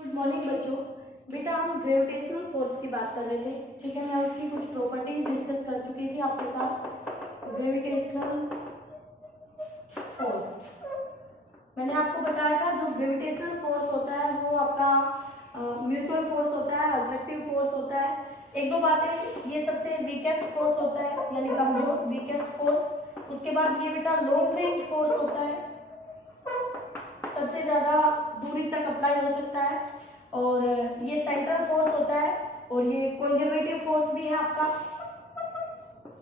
Good morning बच्चों। बेटा हम ग्रेविटेशनल फोर्स की बात कर रहे थे, ठीक है। मैं उसकी कुछ प्रॉपर्टीज डिस्कस कर चुकी थी आपके साथ। ग्रेविटेशनल फोर्स मैंने आपको बताया था, जो ग्रेविटेशनल फोर्स होता है वो आपका म्यूचुअल फोर्स होता है, अट्रैक्टिव फोर्स होता है। एक दो बातें, ये सबसे वीकेस्ट फोर्स होता है, यानी कमजोर वीकेस्ट फोर्स। उसके बाद ये बेटा लॉन्ग रेंज फोर्स होता है, सबसे ज्यादा दूरी तक अप्लाई हो सकता है। और ये सेंट्रल फोर्स होता है, और ये कंजर्वेटिव फोर्स भी है आपका,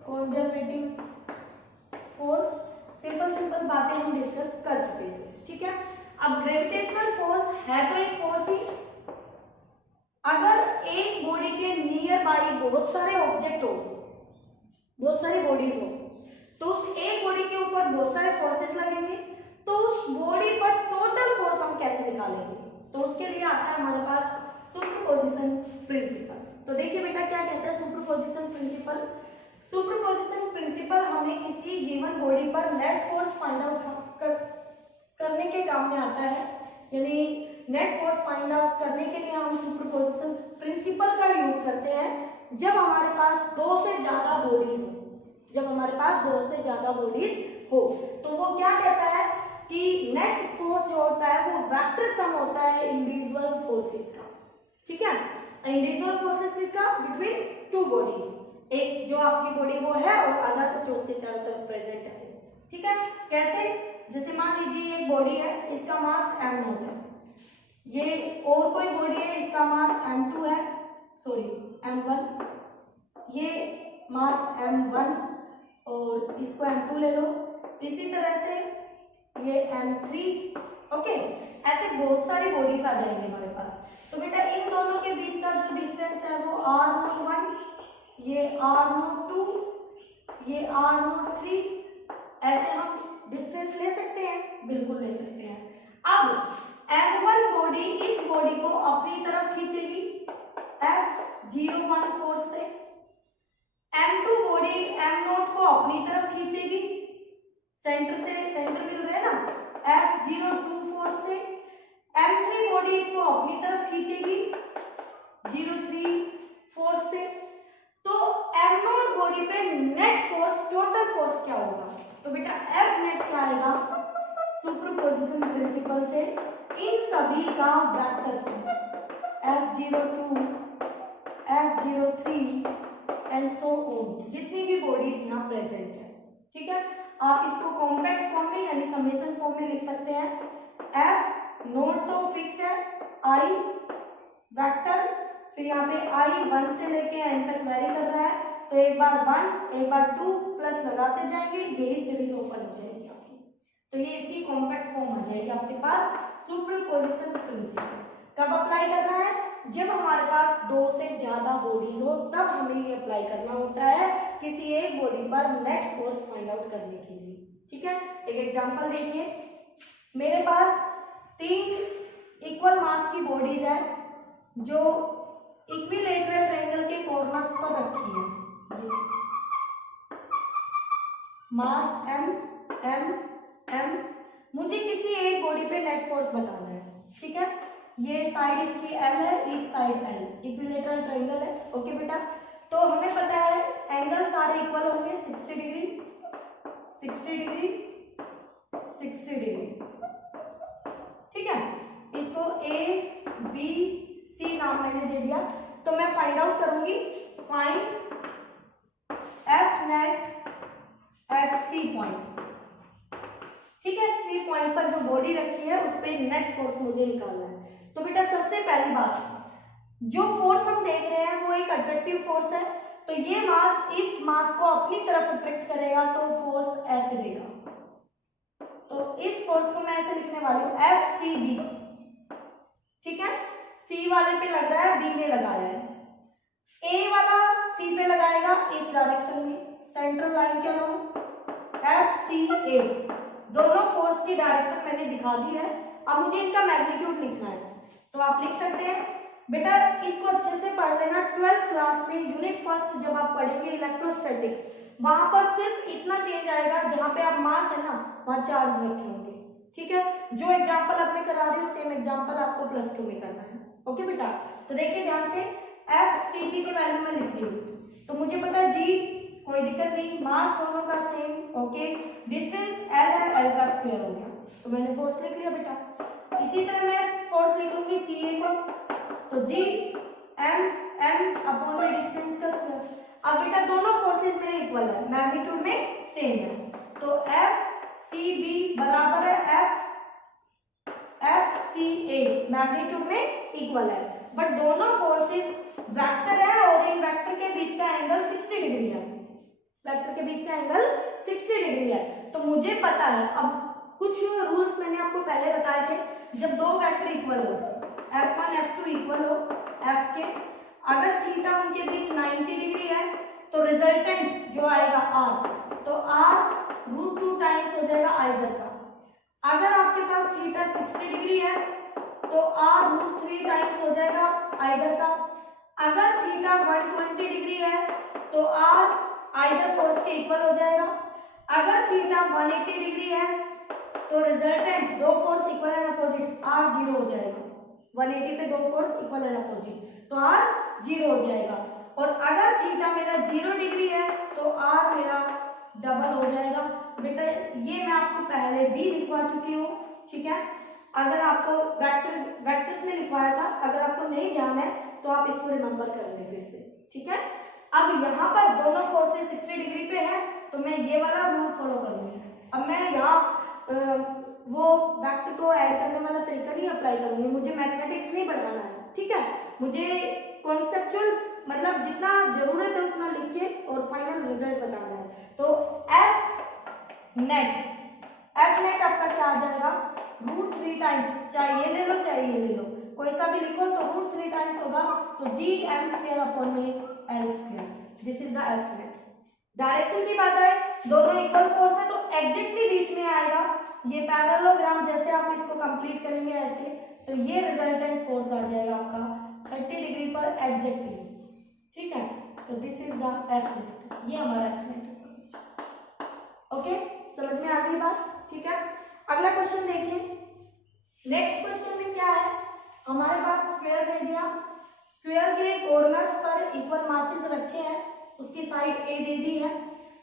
कंजर्वेटिव फोर्स। सिंपल सिंपल बातें हम डिस्कस कर चुके थे, ठीक है। अब ग्रेविटेशनल फोर्स है तो एक फोर्स ही। अगर एक बॉडी के नियर बाई बहुत सारे ऑब्जेक्ट हो, बहुत सारी बॉडीज हो, तो उस एक बॉडी के ऊपर बहुत सारे फोर्सेस लगेंगे, तो उस बॉडी पर टोटल फोर्स हम कैसे निकालेंगे? तो उसके लिए आता है हमारे पास सुपरपोजिशन प्रिंसिपल। तो देखिए बेटा क्या कहता है सुपरपोजिशन प्रिंसिपल। सुपरपोजिशन प्रिंसिपल हमें किसी गिवन बॉडी पर नेट फोर्स फाइंड आउट करने के काम में आता है, यानी नेट फोर्स फाइंड आउट करने के लिए हम सुपरपोजिशन प्रिंसिपल का यूज करते हैं जब हमारे पास दो से ज्यादा बॉडीज हो। जब हमारे पास दो से ज्यादा बॉडीज हो तो वो क्या कहता है कि नेट फोर्स जो होता है वो वेक्टर सम होता है इंडिविजुअल फोर्सेस का, ठीक है। इंडिविजुअल फोर्सेस किसका? बिटवीन टू बॉडीज, एक जो आपकी बॉडी वो है और अदर जो उसके चारों तरफ प्रेजेंट है, ठीक है। कैसे? जैसे मान लीजिए एक बॉडी है, इसका मास m0 है, ये और कोई बॉडी है, इसका मास m2 है, सॉरी m1, ये मास m1 और इसको m2 ले लो। इसी तरह से ये m3, ओके। ऐसे बहुत सारी बॉडीज आ जाएंगे हमारे पास। तो बेटा इन दोनों के बीच का जो डिस्टेंस है वो r01, ये r02, ये r03, ऐसे हम डिस्टेंस ले सकते हैं, बिल्कुल ले सकते हैं। अब m1 बॉडी इस बॉडी को अपनी तरफ खींचेगी F01 फोर्स से, m2 बॉडी m0 को अपनी तरफ खींचेगी, सेंटर से सेंटर मिल रहा है ना, F02 फोर्स से। m3 बॉडी इसको अपनी तरफ खींचेगी 03 फोर्स से। तो m0 बॉडी पे नेट फोर्स, टोटल फोर्स क्या होगा? तो बेटा F नेट क्या आएगा? सुपरपोजिशन प्रिंसिपल से इन सभी का vector sum, F02, F03 and so on, जितनी भी बॉडीज यहाँ प्रेजेंट है, ठीक है। आप इसको कॉम्पैक्ट फॉर्म में यानी समेशन फॉर्म में लिख सकते हैं। F नोट तो फिक्स है, I वेक्टर, फिर यहाँ पे I 1 से लेके n तक वेरी कर रहा है, तो एक बार 1 एक बार 2 प्लस लगाते जाएंगे, यही सीरीज ओपन हो जाएगी आपकी। तो ये इसकी कॉम्पैक्ट फॉर्म आ जाएगी आपके पास सुपरपोजिशन प्रिंसिपल। कब अप्लाई करना है? जब हमारे पास दो से ज्यादा बॉडीज हो, तब हमें ये अप्लाई करना होता है किसी एक बॉडी पर नेट फोर्स फाइंड आउट करने के लिए, ठीक है। एक एग्जांपल देखिए, मेरे पास 3 इक्वल मास की बॉडीज है जो इक्विलेटरल ट्रायंगल के कॉर्नर्स पर रखी है। मास m m m, मुझे किसी एक बॉडी पे नेट फोर्स बताना है, ठीक है। ये साइड इसकी L है, एक साइड L, इक्विलेटरल ट्रायंगल है, ओके बेटा। तो हमें पता है एंगल सारे इक्वल होंगे, 60 डिग्री 60 डिग्री 60 डिग्री, ठीक है। इसको A B C नाम मैंने दे दिया। तो मैं फाइंड आउट करूंगी, find F net at C point, ठीक है। C पॉइंट पर जो बॉडी रखी है उस पर नेट फोर्स मुझे निकालना है। तो बेटा सबसे पहली बात, जो फोर्स हम देख रहे हैं वो एक अट्रैक्टिव फोर्स है, तो ये मास इस मास को अपनी तरफ अट्रैक्ट करेगा, तो फोर्स ऐसे देगा। तो इस फोर्स को मैं ऐसे लिखने वाली हूँ FCB, ठीक है। C वाले पे लग रहा है, B ने लगाया है, A वाला C पे लगाएगा इस डायरेक्शन में, सेंट्रल लाइन के अलोंग FCA। दोनों फोर्स की डायरेक्शन मैंने दिखा दी है। अब मुझे इनका मैग्नीट्यूड लिखना है, तो आप लिख सकते हैं बेटा, इसको अच्छे से पढ़ लेना। 12th क्लास में यूनिट फर्स्ट जब आप पढ़ेंगे इलेक्ट्रोस्टैटिक्स, वहां पर सिर्फ इतना चेंज आएगा, जहां पे आप मास है ना वहां चार्ज रखे होंगे, ठीक है। जो एग्जांपल अब मैं करा रही हूँ सेम एग्जांपल आपको +2 में करना है। ओके बेटा, तो देखिए ध्यान से, एफ सी बी के वैल्यू में लिख दी, तो मुझे पता है जी, कोई दिक्कत नहीं, मास दोनों का सेम, ओके, डिस्टेंस एल है, एल का स्क्वायर हो गया, तो मैंने फोर्स लिख लिया बेटा। इसी तरह मैं फोर्स लिख लूंगी सी ए को, तो जी एम एम अपॉन में डिस्टेंस का स्क्वायर। अब बेटा दोनों फोर्सेस मेरे इक्वल है, मैग्नीट्यूड में सेम है, तो एफ सी बी बराबर है एफ सी ए, मैग्नीट्यूड में इक्वल है, बट दोनों फोर्सेस वेक्टर है और इन वेक्टर के बीच का एंगल 60 डिग्री है, वेक्टर के बीच का एंगल 60 डिग्री है। तो मुझे पता है, अब कुछ रूल्स मैंने आपको पहले बताए थे, जब दो वेक्टर इक्वल हो, F1 F2 इक्वल हो F के, अगर थीटा उनके बीच 90 डिग्री है तो रिजल्टेंट जो आएगा R, तो R √2 टाइम्स हो जाएगा आइदर का। अगर आपके पास थीटा 60 डिग्री है तो R √3 टाइम्स हो जाएगा आइदर का। अगर थीटा 120 डिग्री है तो R आइदर फोर्स के इक्वल हो जाएगा। अगर थीटा 180 डिग्री है तो रिजल्टेंट दो force equal and opposite, R 0 हो जाएगा। 180 पे दो फोर्स इक्वल एंड अपोजिट, तो R 0 हो जाएगा। और अगर थीटा मेरा 0 डिग्री है तो R मेरा डबल हो जाएगा। बेटा ये मैं आपको पहले भी लिखवा चुकी हूँ, ठीक है, अगर आपको वेक्टर्स में लिखवाया था, अगर आपको नहीं ध्यान है तो आप इसको रिमेंबर कर लें फिर से, ठीक है। अब यहाँ पर दोनों फोर्सेस 60 डिग्री पे है, तो मैं ये वाला रूल फॉलो करूंगी। अब मैं यहाँ वो वेक्टर को ऐड करने वाला तरीका नहीं अप्लाई करूंगी, मुझे मैथमेटिक्स नहीं बढ़ाना है, ठीक है, मुझे कॉन्सेप्चुअल मतलब जितना जरूरत है उतना लिख के और फाइनल रिजल्ट बताना है। तो एफ नेट आपका क्या आ जाएगा, √3 टाइम्स, चाहे ये ले लो चाहे ये ले लो, कोई सा भी लिखो तो √3 टाइम्स होगा, तो जी एम स्क्वायर अपॉन में L square, this is the F net. Direction की बात है, दोनों इक्वल फोर्स है तो एग्जैक्टली बीच में आएगा, ये पैरेललोग्राम जैसे आप इसको कंप्लीट करेंगे ऐसे, तो ये रिजल्टेंट फोर्स आ जाएगा आपका 30 डिग्री पर एग्जैक्टली, ठीक है, तो this is the F net, ये हमारा एफ नेट है। ओके, समझ में आ गई बात, ठीक है। अगला क्वेश्चन देखिए, नेक्स्ट क्वेश्चन में क्या है, हमारे पास स्क्वायर दे दिया, स्क्वायर के कॉर्नर्स पर इक्वल मासेस रखे हैं, उसकी साइड ए दे दी है,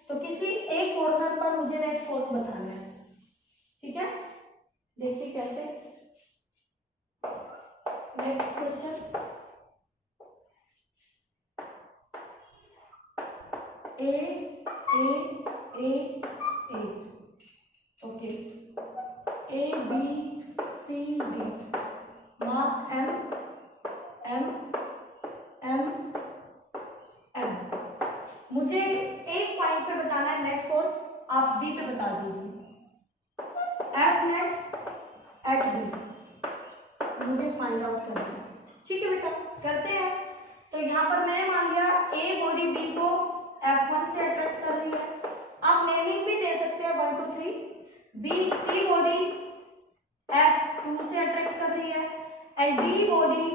तो किसी एक कॉर्नर पर मुझे नेट फोर्स बताना है, ठीक है। देखिए कैसे, next question, A okay, A B C D, mass M मुझे एक पॉइंट पे बताना है नेट फोर्स, आप बी पे बता दीजिए, एफ नेट एट बी मुझे फाइंड आउट करना है, ठीक है बेटा, करते हैं। तो यहाँ पर मैंने मान लिया ए बॉडी बी को F1 से अट्रैक्ट कर रही है, आप नेमिंग भी दे सकते हैं 1 2 3, बी सी बॉडी F2 से अट्रैक्ट कर रही है, एंड डी बॉडी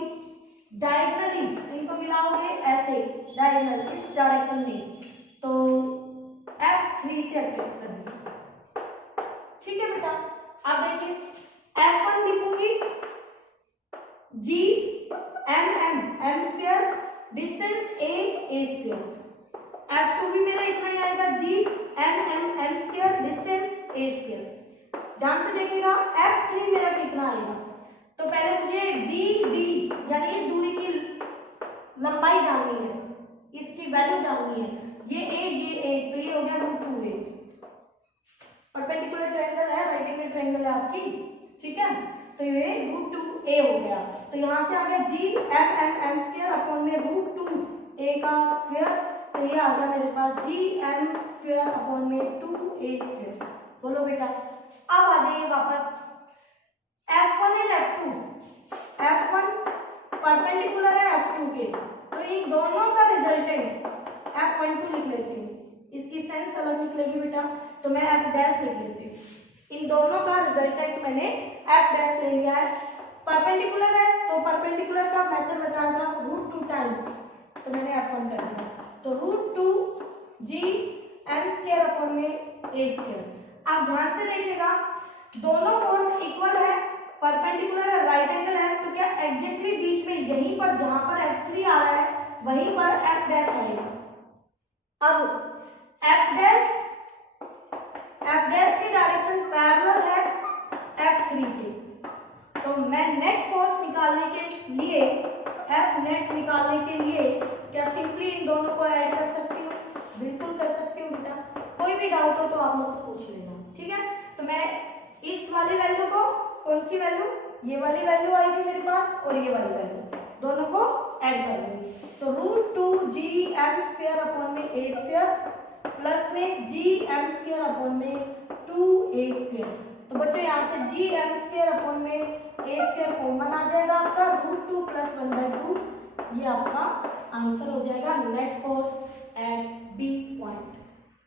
डायगनली इनको मिलाओगे ऐसे डायगनल इस डायरेक्शन में, तो F3 से अट्रैक्ट कर रही है, ठीक है बेटा। अब देखिए F1 लिखूंगी जी एम स्क्वायर, डिस्टेंस ए स्क्वायर, F2 भी मेरा इतना ही आएगा जी एम स्क्वायर, डिस्टेंस ए स्क्वायर। ध्यान से देखिएगा F3 मेरा कितना आएगा, तो पहले मुझे डी यानी इस दूरी की लंबाई जाननी है, इसकी वैल्यू जाननी है, ये ए, तो ये हो गया √2a, परपेंडिकुलर ट्रायंगल है, राइट एंगल ट्रायंगल है आपकी, ठीक है, तो ये √2a हो गया, तो यहाँ से आ गया जी एम स्क्वायर अपॉन में √2a का स्क्वायर, तो ये आ गया मेरे पास जी एम स्क्वायर अपॉन में 2a स्क्वायर। बोलो बेटा, अब आ जाइए वापस F1 एंड F1 परपेंडिकुलर है F2 के, तो इन दोनों का रिजल्टेंट F12 लिख लेती हूँ, इसकी सेंस अलग निकलेगी बेटा, तो मैं F' लिख लेती हूँ, इन दोनों का रिजल्टेंट मैंने F' ले लिया है, परपेंडिकुलर है तो परपेंडिकुलर का मेथड बताया था √2 टाइम्स, तो मैंने F1 कर दिया, तो √2 जी एम स्क्वायर अपॉन में ए स्क्वायर। आप ध्यान से देखिएगा दोनों फोर्स इक्वल है, परपेंडिकुलर है, राइट एंगल है, तो क्या एग्जैक्टली बीच में पर जहां पर F3 आ रहा है वहीं पर F डैश आएगा। अब F डैश की डायरेक्शन पैरेलल है F3 के, तो मैं नेट फोर्स निकालने के लिए, F नेट निकालने के लिए क्या सिंपली इन दोनों को ऐड कर सकती हूँ? बिल्कुल कर सकती हूँ बेटा। कोई भी डाउट हो तो आप मुझसे पूछ लेना, ठीक है। तो मैं इस वाली वैल्यू को, कौन सी वैल्यू, ये वाली वैल्यू आएगी मेरे पास और ये वाली वैल्यू, दोनों को ऐड कर दूंगी। तो √2gm² अपॉन में a² प्लस में gm² अपॉन में 2a²। तो बच्चों यहाँ से gm² अपॉन में a² कॉमन आ जाएगा आपका, √2 + 1/2, ये आपका आंसर हो जाएगा net force at B point,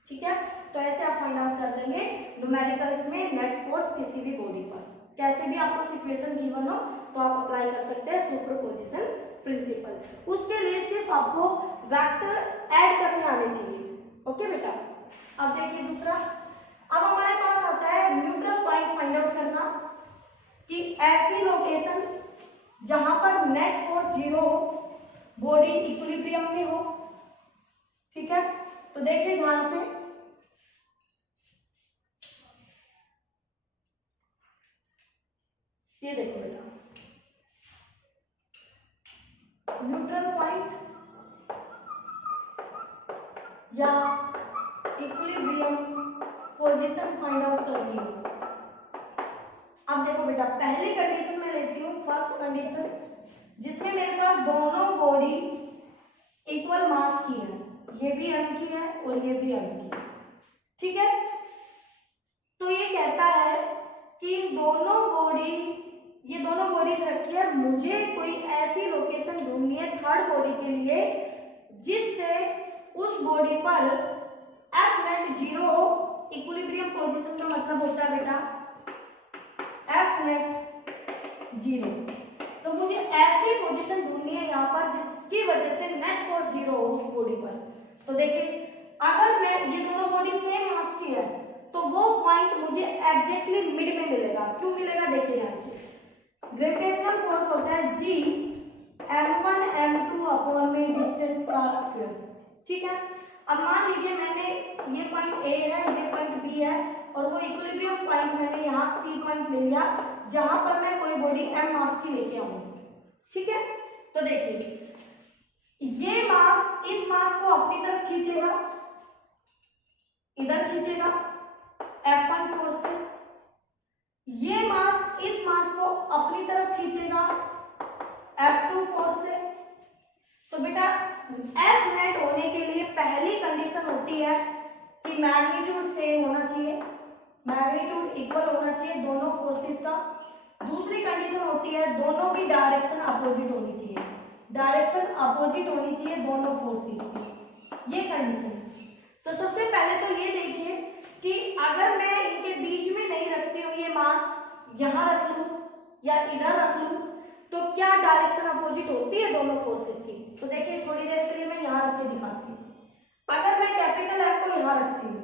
ठीक है। तो ऐसे आप फाइंड आउट कर लेंगे न्यूमेरिकल्स में नेट फोर्स किसी भी बॉडी पर। कैसे भी आपको सिचुएशन गिवन हो तो आप अप्लाई कर सकते हैं सुपरपोजिशन प्रिंसिपल। उसके लिए सिर्फ आपको वेक्टर ऐड करने आने चाहिए, ओके बेटा। अब देखिए दूसरा, अब हमारे पास आता है न्यूट्रल पॉइंट फाइंड आउट करना, कि ऐसी लोकेशन जहां पर नेट फोर्स 0 हो, बॉडी इक्विलिब्रियम में हो, ठीक है। तो देखिए ध्यान से, ये देखो बेटा, न्यूट्रल पॉइंट या इक्विलिब्रियम पोजीशन फाइंड आउट करनी है। अब देखो बेटा, पहली कंडीशन मैं लेती हूँ, फर्स्ट कंडीशन, जिसमें मेरे पास दोनों बॉडी इक्वल मास की है, ये भी m की है और ये भी m की है, ठीक है। तो ये कहता है कि दोनों बॉडी, ये दोनों बॉडीज रखी है, मुझे कोई ऐसी लोकेशन ढूंढनी है थर्ड बॉडी के लिए जिससे उस बॉडी पर F नेट 0 हो। इक्विलिब्रियम पोजीशन का मतलब होता है बेटा F नेट 0। तो मुझे ऐसी पोजीशन ढूंढनी है यहाँ पर जिसकी वजह से नेट फोर्स 0 हो उस बॉडी पर। तो देखिए, अगर मैं, ये दोनों बॉडी सेम मास की है तो वो पॉइंट मुझे एग्जैक्टली मिड में मिलेगा। क्यों मिलेगा, देखिए ध्यान से, ग्रेविटेशनल फोर्स होता है G m1 m2 अपॉन में डिस्टेंस का स्क्वायर, ठीक है। अब मान लीजिए मैंने, ये पॉइंट A है, ये पॉइंट B है, और वो इक्विलिब्रियम पॉइंट मैंने यहाँ C पॉइंट ले लिया जहां पर मैं कोई बॉडी m मास की लेके आऊंगी, ठीक है। तो देखिए, ये मास इस मास को अपनी तरफ खींचेगा, इधर खींचेगा F1 फोर्स से, ये मास इस मास को अपनी तरफ खींचेगा F2 फोर्स से। तो बेटा F नेट होने के लिए पहली कंडीशन होती है कि मैग्नीट्यूड सेम होना चाहिए, मैग्नीट्यूड इक्वल होना चाहिए दोनों फोर्सेस का। दूसरी कंडीशन होती है दोनों की डायरेक्शन अपोजिट होनी चाहिए, डायरेक्शन अपोजिट होनी चाहिए दोनों फोर्सेस की, ये कंडीशन है। तो सबसे पहले तो ये देखिए कि अगर मैं इनके बीच में नहीं रखती हूँ, ये मास यहाँ रख लूँ या इधर रख लूँ, तो क्या डायरेक्शन अपोजिट होती है दोनों फोर्सेस की। तो देखिए थोड़ी देर के लिए मैं यहाँ रख के दिखाती हूँ। अगर मैं कैपिटल F को यहाँ रखती हूँ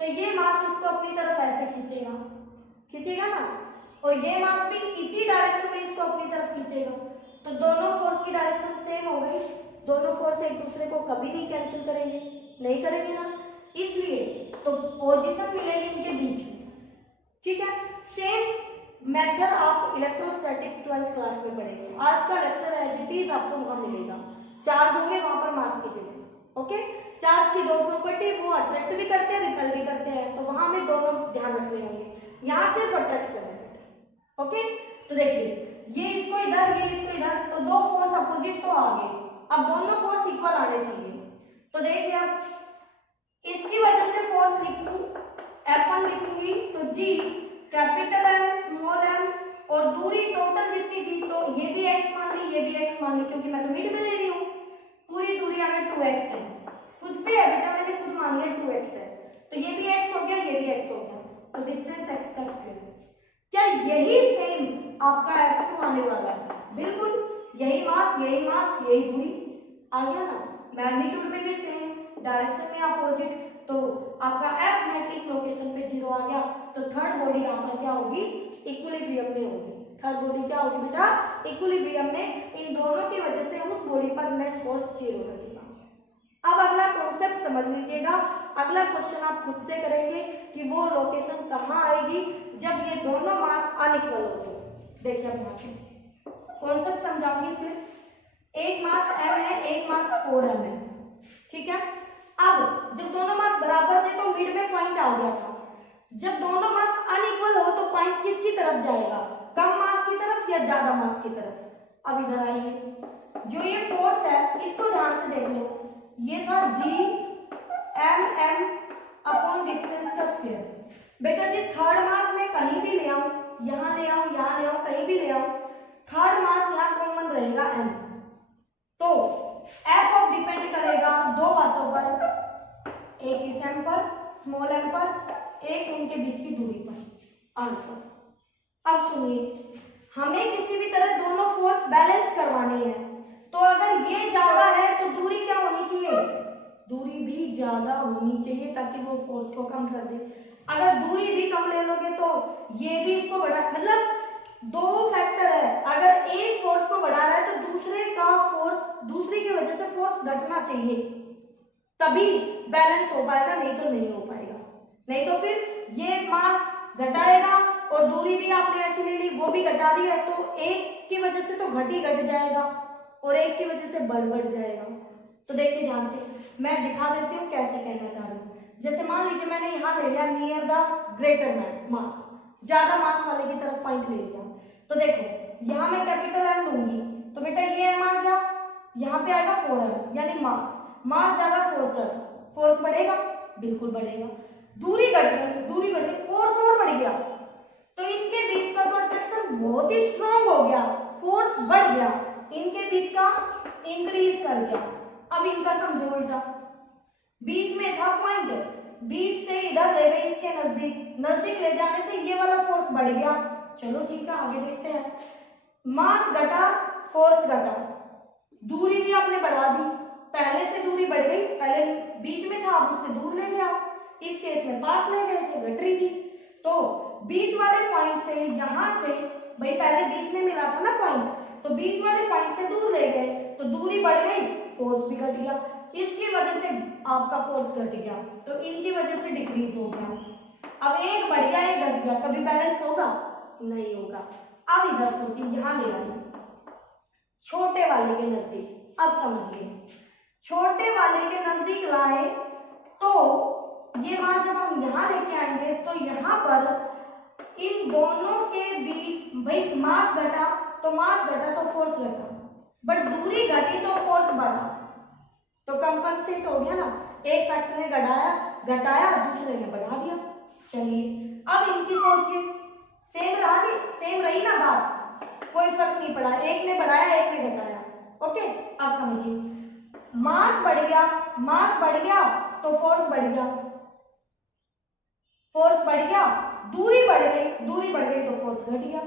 तो ये मास इसको अपनी तरफ ऐसे खींचेगा, खींचेगा ना, और ये मास भी इसी डायरेक्शन में इसको अपनी तरफ खींचेगा। तो दोनों फोर्स की डायरेक्शन सेम हो गई, दोनों फोर्स एक दूसरे को कभी नहीं कैंसिल करेंगे, नहीं करेंगे ना, इसलिए तो पोजीशन मिलेगी इनके बीच में, ठीक है। सेम मेथड आप इलेक्ट्रोस्टैटिक्स 12th क्लास में पढ़ेंगे। आज का लेक्चर एज इट इज आपको वहां मिलेगा, चार्ज होंगे वहां पर मास की जगह, ओके। चार्ज की दो प्रॉपर्टी, वो अट्रैक्ट भी करते हैं, रिपल भी करते हैं, तो वहां हमें दोनों ध्यान रखने होंगे। यहाँ सिर्फ अट्रैक्शन है, ओके। तो देखिए, ये इसको इधर, ये इसको इधर, तो दो फोर्स अपोजिट तो आ गए, अब दोनों फोर्स इक्वल आने चाहिए। तो देखिए, अब इसकी वजह से फोर्स लिखूं, F1 लिखूंगी तो G capital M small m, और दूरी टोटल जितनी थी तो ये भी x मान ली, ये भी x मान ली, क्योंकि मैं तो मिड में ले रही हूँ, पूरी दूरी अगर 2x है, खुद पे है बेटा, मैंने खुद मान लिया 2x है, तो ये भी x हो गया, ये भी x हो गया, तो डिस्टेंस x का स्क्वायर। क्या यही सेम आपका F2 आने वाला है? बिल्कुल, यही मास, यही मास, यही दूरी आ गया ना, मैग्नीट्यूड में भी सेम, डायरेक्शन में अपोजिट, तो आपका F नेट इस लोकेशन पे 0 आ गया। तो थर्ड बॉडी यहाँ पर क्या होगी, इक्विलिब्रियम में होगी। थर्ड बॉडी क्या होगी बेटा, इक्विलिब्रियम में इन दोनों की वजह से उस बॉडी पर नेट फोर्स 0 लगेगा। अब अगला कॉन्सेप्ट समझ लीजिएगा, अगला क्वेश्चन आप खुद से करेंगे कि वो लोकेशन कहाँ आएगी जब ये दोनों मास अनइक्वल हो तो। देखिए अब यहाँ से कॉन्सेप्ट समझाऊंगी, सिर्फ एक मास m है, एक मास 4m है, ठीक है। अब जब दोनों मास बराबर थे तो मिड में पॉइंट आ गया था। जब दोनों मास अनइक्वल हो तो पॉइंट किसकी तरफ जाएगा, कम मास की तरफ या ज्यादा मास की तरफ। अब इधर आइए, जो ये फोर्स है इसको ध्यान से देख लो, ये था G m अपॉन डिस्टेंस का स्क्वायर। बेटा जी थर्ड मास में कहीं भी ले आऊं, यहाँ ले आऊं, यहाँ ले आऊं, कहीं भी ले आऊं, थर्ड मास यहाँ कॉमन रहेगा m। तो f ऑफ डिपेंड करेगा दो बातों पर, एक इस m पर स्मॉल m पर, एक उनके बीच की दूरी पर r पर। अब सुनिए, हमें किसी भी तरह दोनों फोर्स बैलेंस करवानी है, तो अगर ये ज्यादा है तो दूरी क्या होनी चाहिए, दूरी भी ज्यादा होनी चाहिए ताकि वो फोर्स को कम कर दे। अगर दूरी भी कम ले लोगे तो ये भी इसको बढ़ा, मतलब दो फैक्टर है, अगर एक फोर्स को बढ़ा रहा है तो दूसरे का फोर्स, दूसरी की वजह से फोर्स घटना चाहिए, तभी बैलेंस हो पाएगा, नहीं तो नहीं हो पाएगा। नहीं तो फिर ये मास घटाएगा और दूरी भी आपने ऐसी ले ली, वो भी घटा दी है, तो एक की वजह से तो घट ही घट जाएगा और एक की वजह से बढ़ जाएगा। तो देखिए ध्यान से मैं दिखा देती हूँ कैसे कहना चाह रही हूँ। जैसे मान लीजिए मैंने यहाँ ले लिया नियर द ग्रेटर मास, ज्यादा मास वाले की तरफ पॉइंट ले लिया, तो देखो यहाँ मैं कैपिटल M लूंगी, तो बेटा ये M आ गया, यहाँ पे आएगा 4m, यानी मास ज्यादा फोर्स बढ़ेगा, बिल्कुल बढ़ेगा। दूरी घट गई, फोर्स और बढ़ गया, तो इनके बीच का तो अट्रैक्शन बहुत ही स्ट्रॉन्ग हो गया, फोर्स बढ़ गया, इनके बीच का इंक्रीज कर गया। अब इनका समझो उल्टा, बीच में था पॉइंट, बीच से इधर ले गए इसके नजदीक ले जाने से ये वाला फोर्स बढ़ गया। चलो ठीक है आगे देखते हैं, मास घटा फोर्स घटा, दूरी भी आपने बढ़ा दी, पहले से दूरी बढ़ गई, पहले बीच में था अब उससे दूर ले गया, इस केस में पास ले गए थे, घट रही थी, तो बीच वाले पॉइंट से यहां से, भाई पहले बीच में मिला था ना पॉइंट, तो बीच वाले पॉइंट से दूर ले गए तो दूरी बढ़ गई, फोर्स भी घट गया, इसकी वजह से आपका फोर्स घट गया, तो इनकी वजह से डिक्रीज हो गया। अब एक बढ़ गया एक घट गया, कभी बैलेंस होगा, नहीं होगा। अब इधर सोचिए, यहाँ ले आइए छोटे वाले के नजदीक, अब समझिए छोटे वाले के नजदीक लाए तो ये मास जब हम यहाँ लेके आएंगे तो यहाँ पर इन दोनों के बीच, भाई मास घटा तो फोर्स घटा, बट दूरी घटी तो फोर्स बढ़ा, तो कंपनसेट हो गया ना, एक फैक्टर ने घटाया दूसरे ने बढ़ा दिया। चलिए अब इनकी सोचिए, सेम रही ना बात, कोई फर्क नहीं पड़ा, एक ने बढ़ाया एक ने घटाया। ओके अब समझिए, मास बढ़ गया तो फोर्स बढ़ गया, दूरी बढ़ गई तो फोर्स घट गया,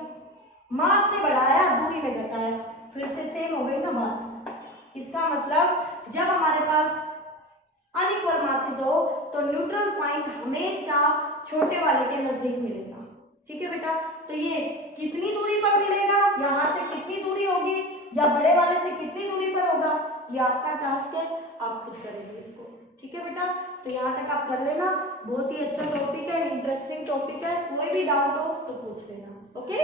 मास से बढ़ाया दूरी में घटाया, फिर से सेम हो गई ना बात। इसका मतलब जब हमारे पास अनइक्वल मासेस हो तो न्यूट्रल पॉइंट हमेशा छोटे वाले के नजदीक मिलेगा। ठीक है बेटा, तो ये कितनी दूरी पर मिलेगा, यहाँ से कितनी दूरी होगी या बड़े वाले से कितनी दूरी पर होगा, ये आपका टास्क है, आप खुद करेंगे इसको। ठीक है बेटा, तो यहाँ तक आप कर लेना, बहुत ही अच्छा टॉपिक है, इंटरेस्टिंग टॉपिक है, कोई भी डाउट हो तो पूछ लेना। ओके।